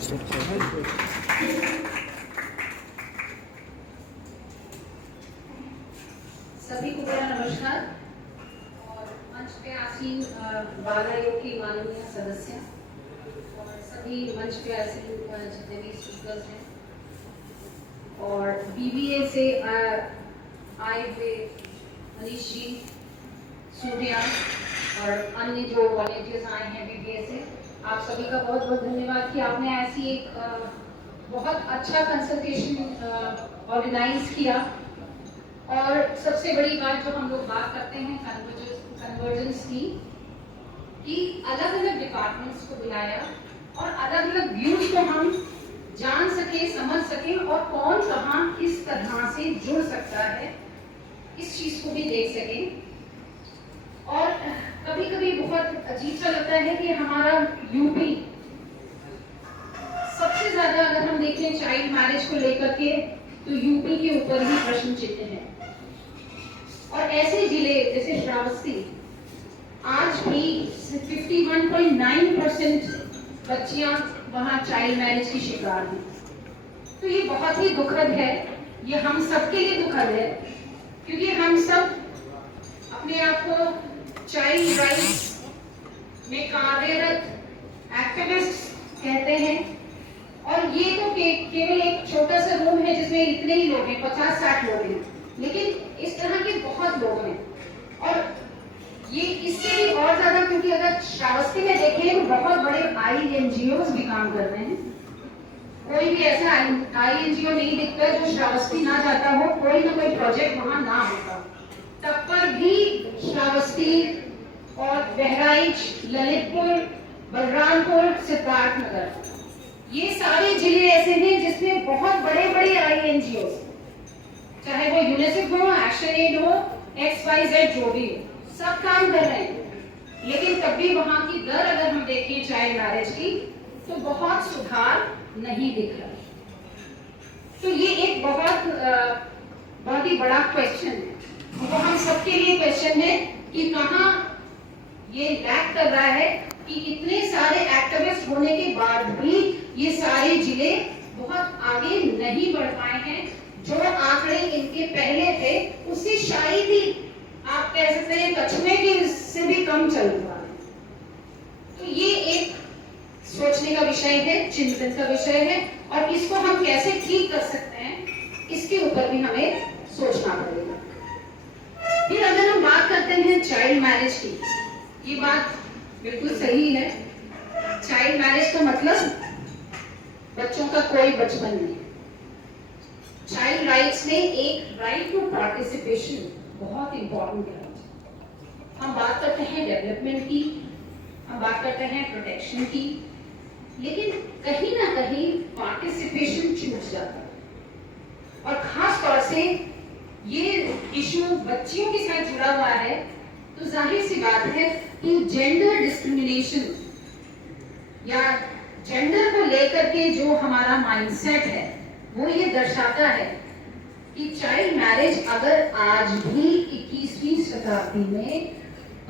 सभी को मेरा नमस्कार और मंच पे आसीन बाल आयोग की माननीय सदस्य और सभी मंच पे आसीन जितने भी स्पीकर्स हैं और बीबीए से आए हुए मनीष जी, सूर्या और अन्य जो वॉलंटियर्स आए हैं बीबीए से, आप सभी का बहुत बहुत धन्यवाद कि आपने ऐसी एक बहुत अच्छा कंसल्टेशन ऑर्गेनाइज किया। और सबसे बड़ी बात जो हम लोग बात करते हैं कन्वर्जेंस की, कि अलग अलग डिपार्टमेंट्स को बुलाया और अलग अलग व्यूज को हम जान सके, समझ सके और कौन कहाँ किस तरह से जुड़ सकता है इस चीज को भी देख सके। और कभी कभी बहुत अजीब सा लगता है कि हमारा यूपी सबसे ज्यादा, अगर हम देखें चाइल्ड मैरिज को लेकर के, तो यूपी के ऊपर ही प्रश्न चिन्ह है। और ऐसे जिले जैसे श्रावस्ती, आज भी 51.9% बच्चियां वहां चाइल्ड मैरिज की शिकार हैं। तो ये बहुत ही दुखद है, ये हम सबके लिए दुखद है, क्योंकि हम सब अपने आप को चाइल्ड राइट्स में कार्यरत एक्टिविस्ट कहते हैं। और ये तो केवल एक छोटा सा रूम है जिसमें इतने ही लोग हैं, 50-60 लोग हैं, लेकिन इस तरह के बहुत लोग हैं। और ये इससे भी और ज्यादा, क्योंकि अगर श्रावस्ती में देखें तो बहुत बड़े INGOs भी काम कर रहे हैं। कोई भी ऐसा INGO नहीं दिखता जो श्रावस्ती ना जाता हो, कोई ना कोई प्रोजेक्ट वहां ना होता। तब पर भी श्रावस्ती और बहराइच, ललितपुर, बलरामपुर, सिद्धार्थनगर, ये सारे जिले ऐसे हैं जिसमें बहुत बड़े बड़े INGOs, चाहे वो यूनिसेफ हो, एक्शन एड हो, XYZ जो भी हो, सब काम कर रहे हैं। लेकिन तब भी वहां की दर अगर हम देखें चाइल्ड मैरिज की, तो बहुत सुधार नहीं दिख रहा। तो ये एक बहुत ही बड़ा क्वेश्चन है, वो हम सबके लिए क्वेश्चन है कि कहाँ ये लैक कर रहा है कि इतने सारे एक्टिविस्ट होने के बाद भी ये सारे जिले बहुत आगे नहीं बढ़ पाए हैं। जो आंकड़े इनके पहले थे उससे शायद ही आप कह सकते हैं कछुए के से भी कम चल रहा है। तो ये एक सोचने का विषय है, चिंतन का विषय है, और इसको हम कैसे ठीक कर सकते हैं इसके ऊपर भी हमें सोचना पड़ेगा। फिर अगर हम बात करते हैं चाइल्ड मैरिज की, ये बात बिल्कुल सही है। चाइल्ड मैरिज का मतलब बच्चों का कोई बचपन नहीं। चाइल्ड राइट्स में एक राइट टू पार्टिसिपेशन बहुत इंपॉर्टेंट है। हम बात करते हैं डेवलपमेंट की, हम बात करते हैं प्रोटेक्शन की, लेकिन कहीं ना कहीं पार्टिसिपेशन छूट जाता है। और खास तौर से ये इशू बच्चियों के साथ जुड़ा हुआ है, तो जाहिर सी बात है कि जेंडर डिस्क्रिमिनेशन या जेंडर को लेकर के जो हमारा माइंडसेट है वो ये दर्शाता है कि चाइल्ड मैरिज अगर आज भी 21वीं शताब्दी में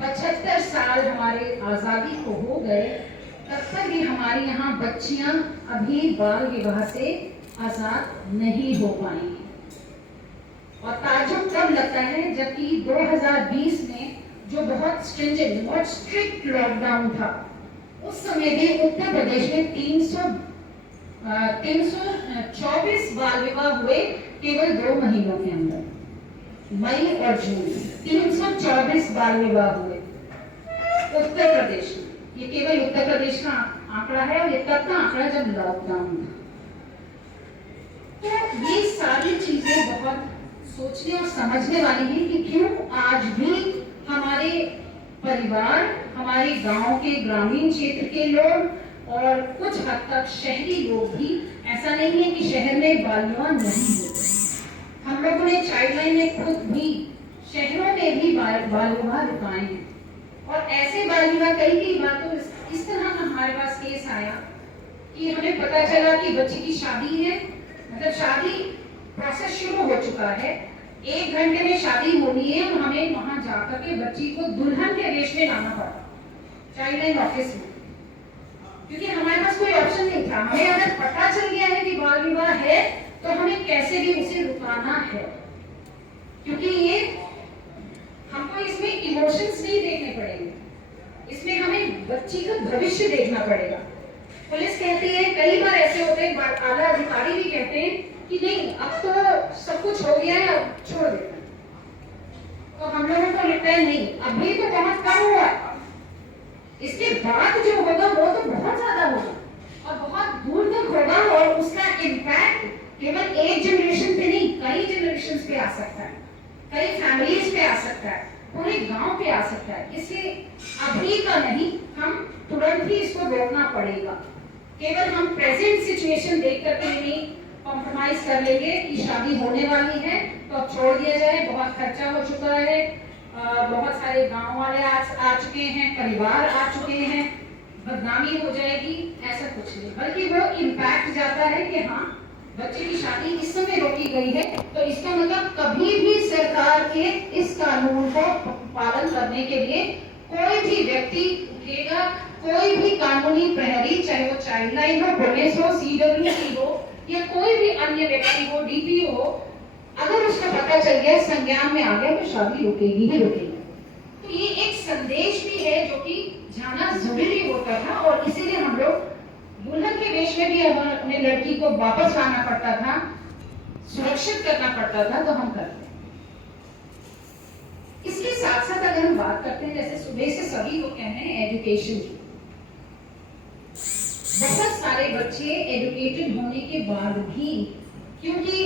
75 साल हमारे आजादी को हो गए, तब तक भी हमारे यहाँ बच्चियां अभी बाल विवाह से आजाद नहीं हो पाई। और ताज्जुब तब लगता है जबकि 2020 में जो बहुत स्ट्रिंजेंट, बहुत स्ट्रिक्ट लॉकडाउन था, उस समय भी उत्तर प्रदेश में 324 बाल विवाह हुए केवल 2 महीनों के अंदर, मई और जून में 324 बाल विवाह हुए उत्तर प्रदेश में। ये केवल उत्तर प्रदेश का आंकड़ा है, और ये तब का आंकड़ा जब लॉकडाउन था। तो ये सारी चीजें बहुत सोचने और समझने वाली है कि क्यों आज भी हमारे परिवार, हमारे गांव के ग्रामीण क्षेत्र के लोग और कुछ हद तक शहरी लोग भी, ऐसा नहीं है कि शहर में बाल विवाह नहीं होते। हम लोगों ने चाइल्ड लाइन में खुद भी शहरों में भी बाल विवाह रुकाए हैं। और ऐसे बाल विवाह कई बार तो इस तरह का हमारे पास केस आया कि हमें पता चला कि बच्ची की शादी है, मतलब शादी प्रोसेस शुरू हो चुका है, 1 घंटे में शादी होनी है, और हमें वहां जाकर के बच्ची को दुल्हन के वेश में लाना पड़ा चाइल्ड लाइन ऑफिस में, क्योंकि हमारे पास कोई ऑप्शन नहीं था। हमें अगर बचाना है, क्योंकि ये हमको इसमें इमोशंस नहीं देखने पड़ेंगे, इसमें हमें बच्ची का भविष्य देखना पड़ेगा। पुलिस कहती है, कई बार ऐसे होते हैं, आला अधिकारी भी कहते हैं कि नहीं अब तो सब कुछ हो गया है, अब छोड़ देते हैं। तो हम लोगों को लगता है नहीं, अभी तो बहुत कम हुआ है, इसके बाद जो होगा वो तो बहुत ज्यादा होगा और बहुत दूर तक होगा, और उसका इम्पैक्ट केवल एक जनरेशन पे नहीं, कई जनरेशन पे आ सकता है, कई फैमिलीज पे आ सकता है, पूरे गांव पे आ सकता है। इसलिए अभी का नहीं, हम तुरंत ही इसको रोकना पड़ेगा। केवल हम प्रेजेंट सिचुएशन देख करके नहीं कॉम्प्रोमाइज कर लेंगे कि शादी होने वाली है तो अब छोड़ दिया जाए, बहुत खर्चा हो चुका है, बहुत सारे गांव वाले आ चुके हैं, परिवार आ चुके हैं, बदनामी हो जाएगी, ऐसा कुछ नहीं, बल्कि वो इम्पैक्ट जाता है कि हाँ बच्चे की शादी इस समय रोकी गई है, तो इसका मतलब कभी भी सरकार के इस कानून को पालन करने के लिए कोई भी व्यक्ति उठेगा, कोई भी कानूनी प्रहरी, चाहे वो चाइल्ड लाइन हो, पुलिस हो, CWC हो या कोई भी अन्य व्यक्ति हो, DPO हो, अगर उसको पता चल गया, संज्ञान में आ गया तो शादी रुकेगी ही रुकेगी। तो ये एक संदेश भी है जो कि जाना जरूरी होता था, और इसीलिए हम लोग दुल्हन के वेश में भी अपने लड़की को वापस लाना पड़ता था, सुरक्षित करना पड़ता था, तो हम करते हैं। इसके साथ साथ अगर हम बात करते हैं, जैसे सुबह से सभी लोग कह रहे हैं एजुकेशन की, बहुत सारे बच्चे एजुकेटेड होने के बाद भी क्योंकि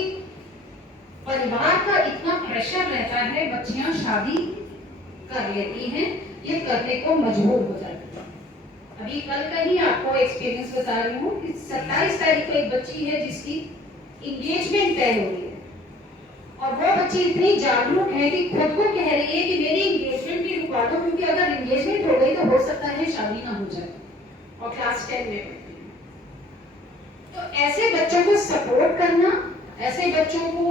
परिवार का इतना प्रेशर रहता है, बच्चियां शादी कर लेती हैं, ये करने को मजबूर हो जाती है। अभी कल का ही आपको एक्सपीरियंस बता रही हूँ कि 27 तारीख को एक बच्ची है जिसकी इंगेजमेंट तय हो रही है, और वो बच्ची इतनी जागरूक है कि खुद को कह रही है कि मेरी इंगेजमेंट भी रुका दो, क्योंकि अगर इंगेजमेंट हो गई तो हो सकता है शादी ना हो जाए, और क्लास 10 में पढ़ती है। तो ऐसे बच्चों को सपोर्ट करना, ऐसे बच्चों को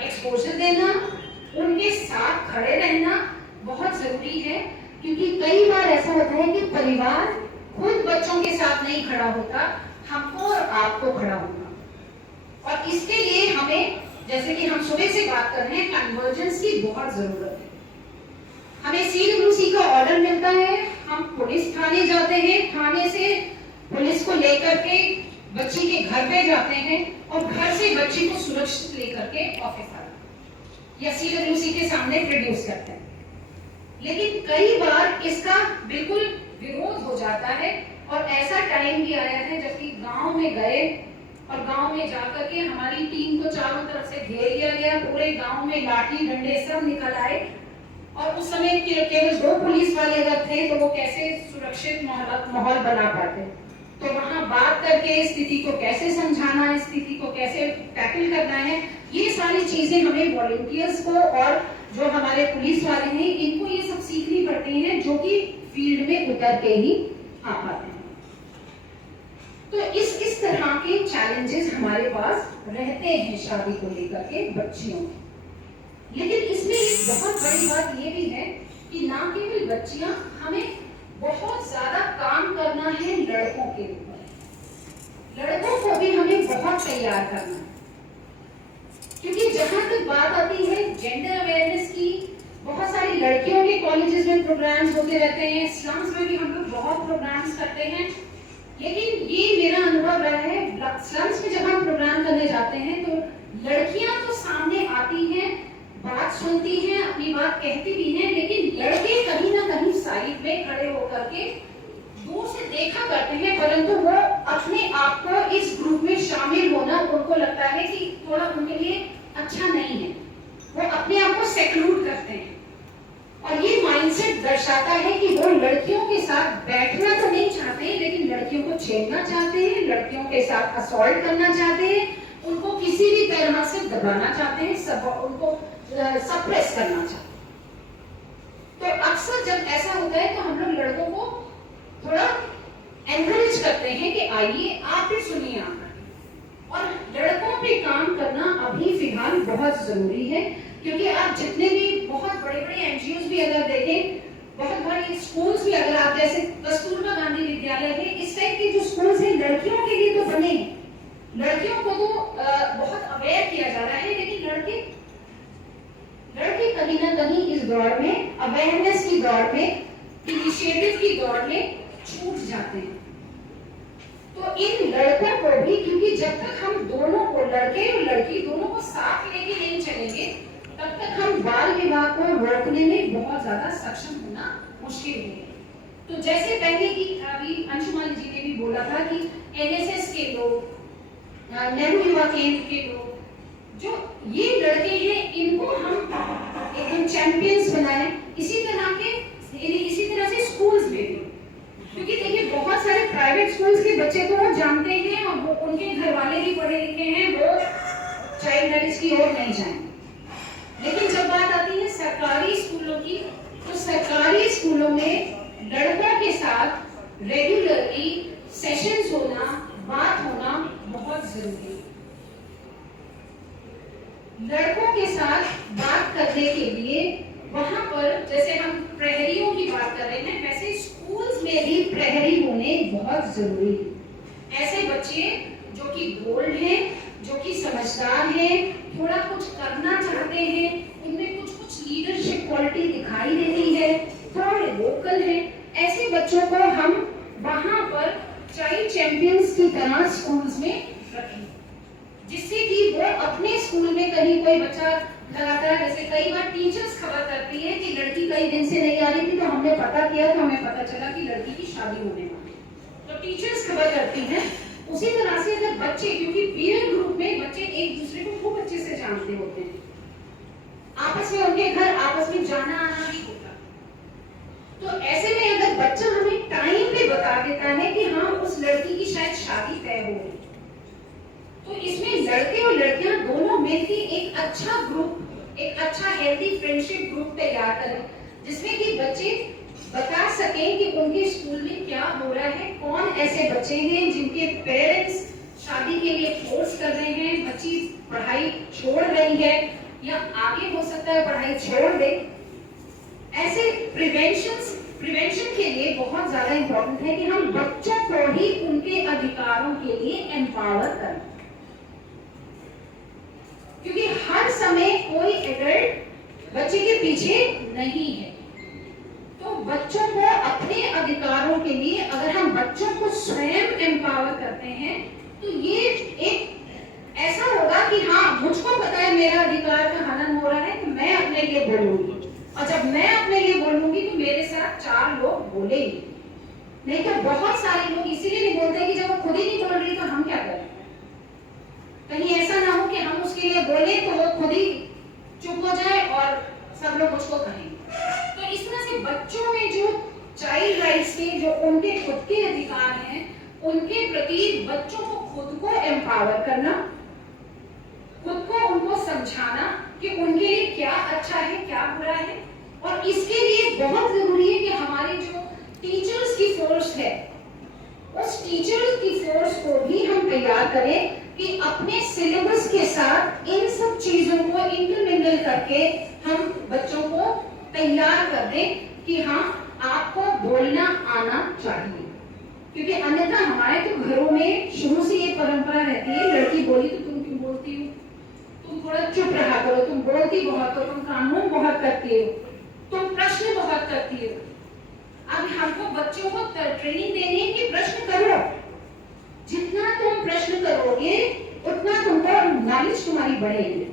एक्सपोजर देना, उनके साथ खड़े रहना बहुत जरूरी है, क्योंकि कई बार ऐसा होता है कि परिवार खुद बच्चों के साथ नहीं खड़ा होता, हमको और आपको खड़ा होगा। और इसके लिए हमें, जैसे कि हम सुबह से बात कर रहे हैं, कन्वर्जेंस की बहुत जरूरत है। हमें CWC का ऑर्डर मिलता है, हम पुलिस थाने जाते हैं, थाने से पुलिस को लेकर के बच्ची के घर पे जाते हैं, और घर से बच्ची को सुरक्षित लेकर के ऑफिस आते हैं या CWC के सामने प्रोड्यूस करते हैं। लेकिन कई बार इसका बिल्कुल विरोध हो जाता है, और ऐसा टाइम भी आया है जबकि गांव में गए और गांव में जाकर के हमारी टीम को चारों तरफ से घेर लिया गया, पूरे गांव में लाठी डंडे सब निकल आए, और उस समय केवल 2 पुलिस वाले अगर थे तो वो कैसे सुरक्षित माहौल बना पाते। तो वहां बात करके स्थिति को कैसे समझाना है, स्थिति को कैसे टैकल करना है, ये सारी चीजें हमें वॉलंटियर्स को और जो हमारे पुलिस वाले हैं इनको ये सब सीखनी पड़ती हैं, जो कि फील्ड में उतर के ही आ पाते हैं। तो इस तरह के चैलेंजेस हमारे पास रहते हैं शादी को लेकर के बच्चियों के। लेकिन इसमें एक बहुत बड़ी बात ये भी है कि ना केवल बच्चियां, हमें बहुत ज्यादा काम करना है लड़कों के ऊपर, लड़कों को भी हमें बहुत तैयार करना है, क्योंकि जहां तक बात आती है जेंडर अवेयरनेस की, बहुत सारी लड़कियों के कॉलेजेस में प्रोग्राम्स होते रहते हैं, स्लम्स में भी हम लोग बहुत प्रोग्राम्स करते हैं। लेकिन ये मेरा अनुभव रहा है, स्लम्स में जब हम प्रोग्राम करने जाते हैं तो लड़कियां तो सामने आती हैं, बात सुनती हैं, अपनी बात कहती भी हैं, लेकिन लड़के कहीं ना कहीं साइड में खड़े होकर के दूर से देखा करते हैं, परंतु वो अपने आप को इस ग्रुप में शामिल होना उनको लगता है कि थोड़ा उनके लिए अच्छा नहीं है, वो अपने आप को सेक्लूड करते हैं। और ये माइंडसेट दर्शाता है कि वो लड़कियों के साथ बैठना तो नहीं चाहते, लेकिन लड़कियों को छेड़ना चाहते हैं, लड़कियों के साथ असॉल्ट करना चाहते हैं, उनको किसी भी तरह से दबाना चाहते हैं, उनको सप्रेस करना चाहते हैं। तो अक्सर जब ऐसा होता है तो हम लोग लड़कों को थोड़ा एनकरेज करते हैं कि आइए आप भी सुनिए आकर। और लड़कों पे काम करना अभी फिलहाल बहुत जरूरी है, क्योंकि आप जितने भी बहुत बड़े बड़े एनजीओ भी अगर देखें, बहुत बड़े स्कूल्स भी अगर आप, जैसे कस्तूरबा गांधी विद्यालय है, इस टाइप के जो स्कूल्स हैं लड़कियों के लिए तो बने हैं, लड़कियों को तो बहुत अवेयर किया जा रहा है, लेकिन क्योंकि जब तक हम दोनों को, लड़के और लड़की दोनों को साथ लेके नहीं चलेंगे, तब तक हम बाल विवाह को रोकने में बहुत ज्यादा सक्षम होना मुश्किल है। तो जैसे पहले की अभी अंशुमान जी ने भी बोला था कि एनएसएस के लोग, नेहरू युवा केंद्र के लोग, जो ये लड़के हैं, इनको हम एकदम चैंपियंस बनाएं। इसी तरह से स्कूल्स में भी, क्योंकि देखिए बहुत सारे प्राइवेट स्कूल्स के बच्चे तो वो जानते हैं और वो उनके घर वाले भी पढ़े लिखे हैं, वो चाइल्ड मैरिज की ओर नहीं जाएंगे। लेकिन जब बात आती है सरकारी स्कूलों की, तो सरकारी स्कूलों में लड़कों के साथ रेगुलरली सेशंस होना, बात होना बहुत जरूरी है। लड़कों के साथ बात करने के लिए वहां पर, जैसे हम प्रहरियों की बात कर रहे हैं, वैसे स्कूल्स में भी प्रहरी होने बहुत जरूरी है। ऐसे बच्चे जो कि बोल्ड हैं, जो कि समझदार हैं, थोड़ा कुछ करना चाहते हैं, उनमें कुछ लीडरशिप क्वालिटी दिखाई देती है, थोड़े वोकल हैं, ऐसे बच्चों को हम वहां पर चाइल्ड चैंपियंस की तरह स्कूल्स में रखें, जिससे कि वो अपने स्कूल में कहीं कोई बच्चा लगातार, जैसे कई बार टीचर्स खबर करती है कि लड़की कई दिन से नहीं आ रही थी, तो हमने पता किया तो हमें पता चला कि लड़की की शादी होने वाली, तो टीचर्स खबर करती हैं। उसी तरह से अगर बच्चे, क्योंकि पीयर ग्रुप में बच्चे एक दूसरे को खूब अच्छे से जानते होते हैं, आपस में उनके घर आपस में जाना आना भी होता, तो ऐसे में अगर बच्चा हमें टाइम पे बता देता है कि हाँ उस लड़की की शायद शादी तय हो गई, तो इसमें लड़के और लड़कियां दोनों मिलकर एक अच्छा ग्रुप, एक अच्छा हेल्दी फ्रेंडशिप ग्रुप तैयार करें, जिसमें कि बच्चे बता सकें कि उनके स्कूल में क्या हो रहा है, कौन ऐसे बच्चे हैं जिनके पेरेंट्स शादी के लिए फोर्स कर रहे हैं, बच्ची पढ़ाई छोड़ रही है या आगे हो सकता है पढ़ाई छोड़ दे। ऐसे प्रिवेंशन के लिए बहुत ज्यादा इंपॉर्टेंट है कि हम बच्चों को ही उनके अधिकारों के लिए एम्पावर करें, क्योंकि हर समय कोई एडल्ट बच्चे के पीछे नहीं है। तो बच्चों को अपने अधिकारों के लिए अगर हम बच्चों को स्वयं एम्पावर करते हैं, तो ये एक ऐसा होगा कि हाँ मुझको पता है मेरा अधिकार का हनन हो रहा है, तो मैं अपने लिए बोलूंगी, और जब मैं अपने लिए बोलूंगी तो मेरे साथ 4 लोग बोलेंगे। नहीं तो बहुत सारे लोग इसीलिए नहीं बोलते कि जब वो खुद ही नहीं बोल रही तो हम क्या करें, कहीं ऐसा ना हो कि हम उसके लिए बोले तो वो खुद ही चुप हो जाए और सब लोग उसको कहेंगे। तो इस तरह से बच्चों में जो चाइल्ड राइट्स के, जो उनके खुद के अधिकार हैं, उनके प्रति बच्चों को खुद को एम्पावर करना, खुद को उनको समझाना कि उनके लिए क्या अच्छा है क्या बुरा है। और इसके लिए बहुत जरूरी है कि हमारे जो टीचर्स की फोर्स है, उस टीचर्स की फोर्स को भी हम तैयार करें कि अपने सिलेबस के साथ इन सब चीजों को इंटरमिंगल करके हम बच्चों को तैयार कर दें कि हाँ आपको बोलना आना चाहिए। क्योंकि अन्यथा हमारे तो घरों में शुरू से ये परंपरा रहती है, लड़की बोली तो तुम क्यों बोलती हो, तुम थोड़ा चुप रहा करो, तुम बोलती बहुत हो, तुम कानून बहुत करती हो, तुम प्रश्न बहुत करती हो। अब हमको बच्चों को ट्रेनिंग देनी है कि प्रश्न करो, जितना तुम प्रश्न करोगे उतना तुमको नॉलेज तुम्हारी बढ़ेगी।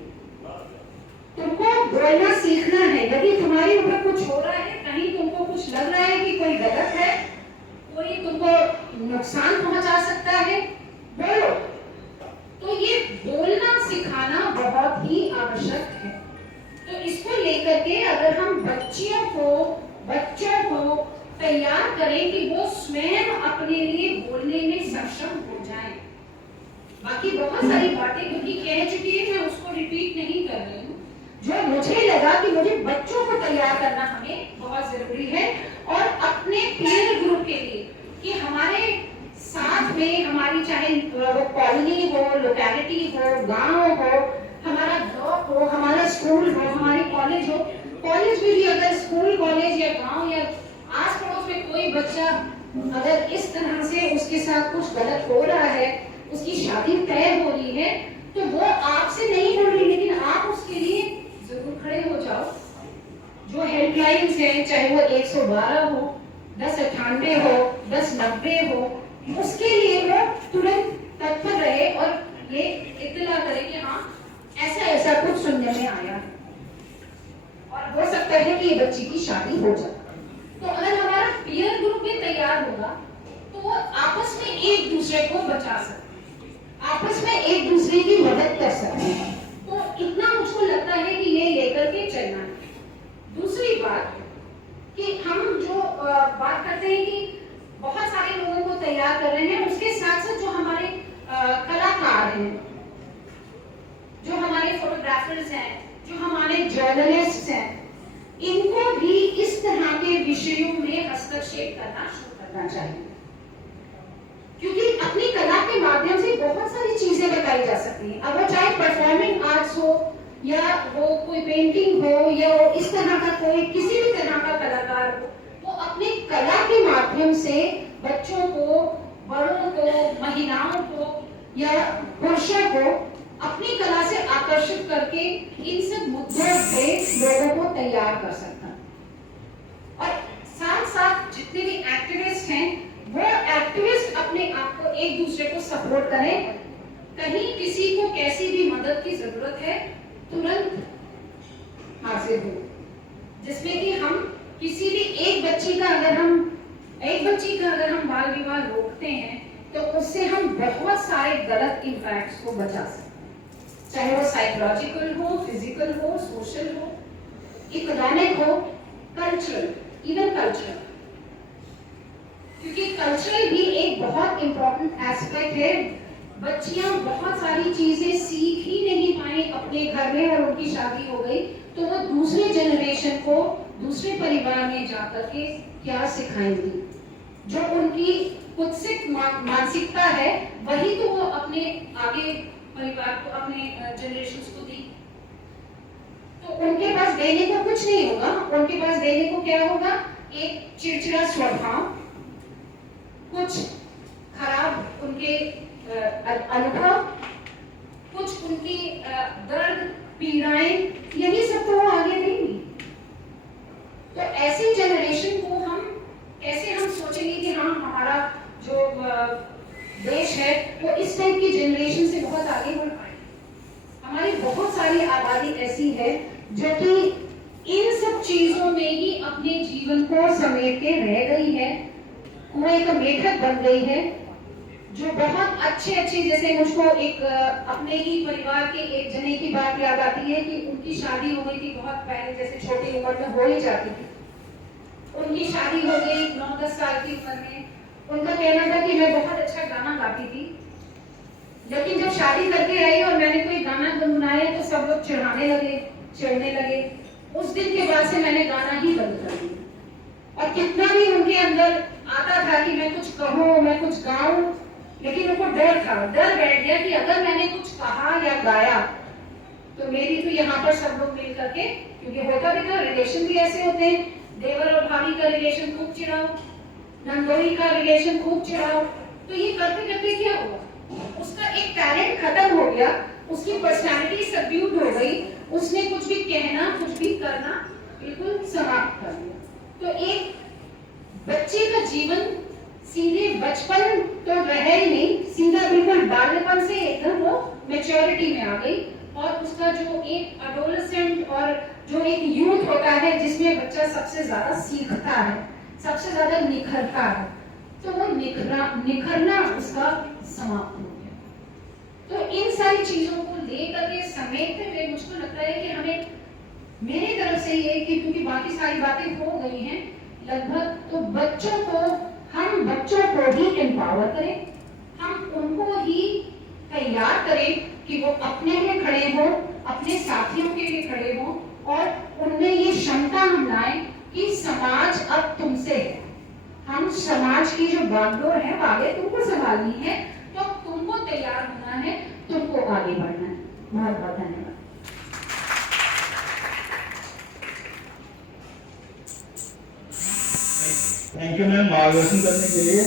तुमको बोलना सीखना है, यदि तुम्हारे ऊपर कुछ हो रहा है, कहीं तुमको कुछ लग रहा है कि कोई गलत है, कोई तुमको नुकसान पहुंचा सकता है, बोलो। तो ये बोलना सिखाना बहुत ही आवश्यक है। तो इसको लेकर के अगर हम बच्चों को तैयार करें कि वो स्वयं अपने लिए बोलने में सक्षम हो जाएं। बाकी बहुत सारी बातें क्योंकि कह चुकी है, मैं उसको रिपीट नहीं कर रही हूँ। जो मुझे लगा कि मुझे बच्चों को तैयार करना हमें बहुत जरूरी है, और अपने पीयर ग्रुप के लिए कि हमारे साथ में हमारी चाहे वो कॉलोनी हो, लोकेलिटी हो, गांव हो, हमारा ब्लॉक हो, हमारा स्कूल हो, हमारी कॉलेज हो, कॉलेज में भी अगर स्कूल कॉलेज या गांव या आस पड़ोस में कोई बच्चा अगर इस तरह से उसके साथ कुछ गलत हो रहा है, उसकी शादी तय हो रही है, तो वो आपसे नहीं बोल रही, लेकिन आप उसके लिए जरूर खड़े हो जाओ। जो हेल्पलाइंस हैं, चाहे वो 112 हो, 1098 हो, 1090 हो, उसके लिए वो तुरंत तत्पर रहे सिखा सकते हैं, आपस में एक दूसरे की मदद कर सकते हैं। तो इतना मुझको लगता है कि ये लेकर के चलना है। दूसरी बात कि हम जो बात करते हैं कि बहुत सारे लोगों को तैयार कर रहे हैं, उसके साथ साथ जो हमारे कलाकार हैं, जो हमारे फोटोग्राफर्स हैं, जो हमारे जर्नलिस्ट हैं, इनको भी इस तरह के विषयों में हस्तक्षेप करना शुरू करना चाहिए, क्योंकि अपनी कला के माध्यम से बहुत सारी चीजें बताई जा सकती हैं। अगर चाहे परफॉर्मिंग आर्ट्स हो या वो कोई पेंटिंग हो या वो इस तरह का कोई किसी भी तरह का कलाकार हो, वो अपनी कला के माध्यम से बच्चों को, बड़ों को, महिलाओं को या पुरुषों को अपनी कला से आकर्षित करके इन सब मुद्दों पे लोगों को तैयार कर सकता है। और साथ साथ जितने भी एक्टिविस्ट हैं, वो एक्टिविस्ट अपने आप को एक दूसरे को सपोर्ट करें। कहीं किसी को कैसी भी मदद की जरूरत है, तुरंत हाजिर हो, जिसमें कि हम किसी भी एक बच्ची का अगर हम बाल विवाह रोकते हैं, तो उससे हम बहुत सारे गलत इम्पैक्ट्स को बचा सकते हैं, चाहे वो साइकोलॉजिकल हो, फिजिकल हो, सोशल हो, इकोनॉमिक हो, कल्चरल, इवन कल्चरल, क्योंकि कल्चरल भी एक बहुत इंपॉर्टेंट एस्पेक्ट है। बच्चियां बहुत सारी चीजें सीख ही नहीं पाई अपने घर में और उनकी शादी हो गई, तो वो दूसरे जनरेशन को, दूसरे परिवार में जाकर के क्या सिखाएंगी? जो उनकी कुत्सित मानसिकता है, वही तो वो अपने आगे परिवार को, अपने जनरेशन को दी। तो उनके पास देने को कुछ नहीं होगा, उनके पास देने को क्या होगा? एक चिड़चिड़ा स्वभाव, कुछ खराब उनके अनुभव, कुछ उनकी दर्द, पीड़ाएं, यही सब तो वो आगे देंगी। तो ऐसी जनरेशन को हम कैसे सोचेंगे कि हाँ, हमारा जो देश है वो इस टाइप की जनरेशन से बहुत आगे बढ़ पाए। हमारी बहुत सारी आबादी ऐसी है जो कि इन सब चीजों में ही अपने जीवन को समेट के रह गई है, कुएं का मेढक बन गई है, जो बहुत अच्छे, जैसे मुझको एक अपने ही परिवार के एक जने की बात याद आती है कि उनकी शादी हो गई थी बहुत पहले, जैसे छोटी उम्र में हो ही जाती थी। उनकी शादी हो गई 9-10 साल की उम्र में। उनका कहना था कि मैं बहुत अच्छा गाना गाती थी, लेकिन जब शादी करके आई और मैंने कोई गाना गुनगुनाया तो सब लोग चिढ़ाने लगे, चिढ़ने लगे। उस दिन के बाद से मैंने गाना ही बंद कर दिया। और कितना भी उनके अंदर आता था कि मैं कुछ कहूँ, मैं कुछ गाऊं, लेकिन उनको डर था, डर बैठ गया कि अगर मैंने कुछ कहा या गाया तो मेरी तो यहाँ पर सब लोग मिल करके, क्योंकि होता भी था, रिलेशन भी ऐसे होते हैं, देवर और भाभी का रिलेशन खूब चिढ़ाओ, नंदोई का रिलेशन खूब चिढ़ाओ। तो ये करते करते क्या हुआ? उसका एक टैलेंट खत्म हो गया, उसकी पर्सनालिटी सबड्यूड हो गई, उसने कुछ भी कहना, कुछ भी करना बिल्कुल समाप्त कर दिया। तो एक बच्चे का जीवन सीधे बचपन तो रहे ही नहीं, सीधा बिल्कुल बाल्यपन से एकदम वो मैच्योरिटी में आ गई। और उसका जो एक एडोलेसेंट और जो एक यूथ होता है, जिसमें बच्चा सबसे ज्यादा सीखता है, सबसे ज्यादा निखरता है, तो वो निखरना उसका समाप्त हो गया। तो इन सारी चीजों को लेकर के समेटते हुए मुझको लगता है कि हमें, मेरी तरफ से ये कि क्योंकि बाकी सारी बातें हो गई हैं लगभग, तो हम बच्चों को ही एम्पावर करें, हम उनको ही तैयार करें कि वो अपने लिए खड़े हो, अपने साथियों के लिए खड़े हो, और उनमें ये क्षमता हम लाएं कि समाज अब तुमसे है। हम समाज की जो बागडोर है वो आगे तुमको संभालनी है, तो तुमको तैयार होना है, तुमको आगे बढ़ना है। बहुत बहुत धन्यवाद। थैंक यू मैम, मार्गदर्शन करने के लिए।